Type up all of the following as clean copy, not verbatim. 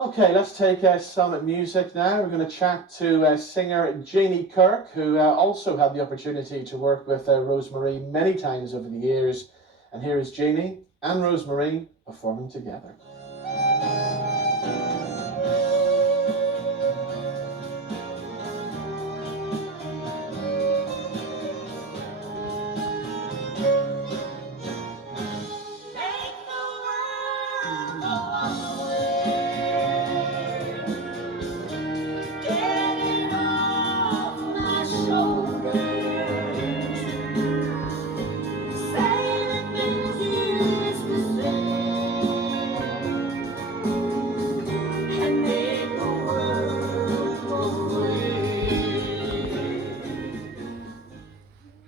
Okay, let's take some music now. We're going to chat to singer Janey Kirk, who also had the opportunity to work with Rosemary many times over the years. And here is Janey and Rosemary performing together.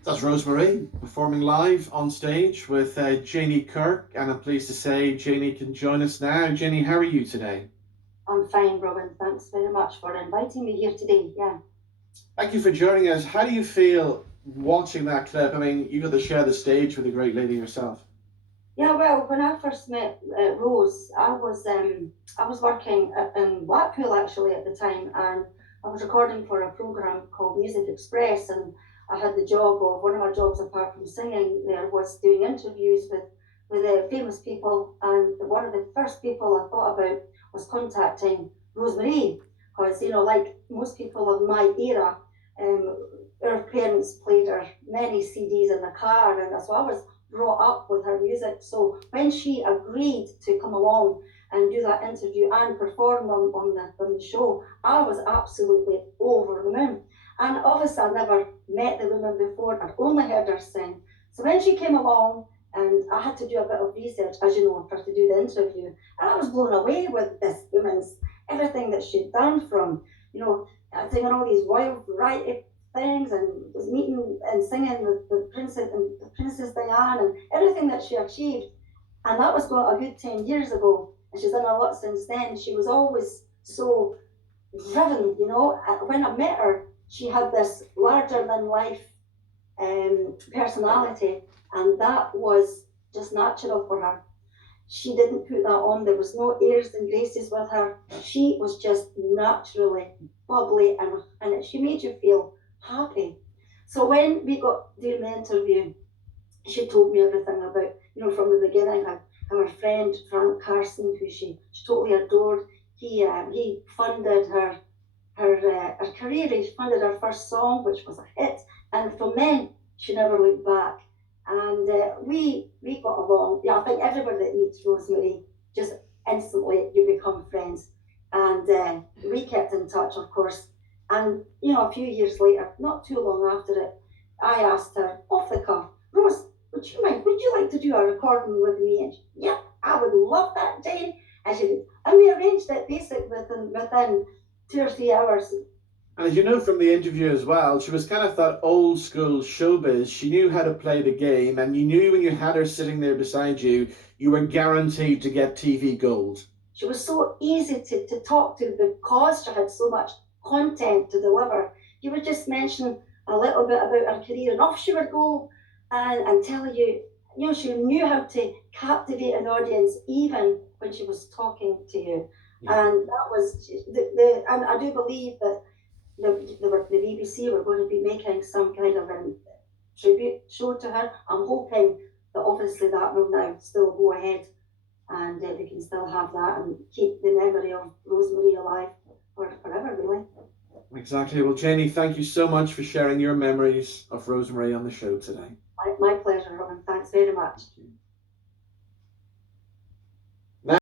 That's Rosemary performing live on stage with Janey Kirk, and I'm pleased to say Janey can join us now. Janey, how are you today? I'm fine, Robin. Thanks very much for inviting me here today. Yeah. Thank you for joining us. How do you feel watching that clip? I mean, you got to share the stage with a great lady yourself. Yeah, well, when I first met Rose, I was working in Blackpool actually at the time, and I was recording for a program called Music Express, and I had the job of one of my jobs apart from singing there was doing interviews with famous people, and one of the first people I thought about was contacting Rosemary, because like most people of my era, um, our parents played her many CDs in the car, and so I was brought up with her music. So when she agreed to come along and do that interview and perform on the show, I was absolutely over the moon. And obviously, I never met the woman before, I'd only heard her sing. So when she came along, and I had to do a bit of research, as you know, for to do the interview, and I was blown away with this woman's everything that she'd done from, singing all these wild variety things and was meeting and singing with the princess and the Princess Diane and everything that she achieved. And that was about a good 10 years ago. And she's done a lot since then. She was always so driven, When I met her, she had this larger than life personality, and that was just natural for her. She didn't put that on. There was no airs and graces with her. She was just naturally bubbly, and she made you feel happy. So when we got doing the interview, she told me everything about, from the beginning, how her friend Frank Carson, who she totally adored, he funded her career. He funded her first song, which was a hit, and from then she never looked back. And we got along. Yeah, I think everybody that meets Rosemary just instantly you become friends. And we kept in touch, of course. And a few years later, not too long after it, I asked her off the cuff, Rose, would you mind? Would you like to do a recording with me? And yeah, I would love that, Jane. And she did. And we arranged it basically within 2 or 3 hours. And as you know from the interview as well, she was kind of that old school showbiz. She knew how to play the game, and you knew when you had her sitting there beside you, you were guaranteed to get TV gold. She was so easy to talk to because she had so much content to deliver. You would just mention a little bit about her career, and off she would go and tell you. She knew how to captivate an audience even when she was talking to you. Yeah. And that was and I do believe that the BBC were going to be making some kind of a tribute show to her. I'm hoping that obviously that will now still go ahead, and we can still have that and keep the memory of Rosemary alive forever, really. Exactly. Well, Janey, thank you so much for sharing your memories of Rosemary on the show today. My pleasure, Robin. Thanks very much.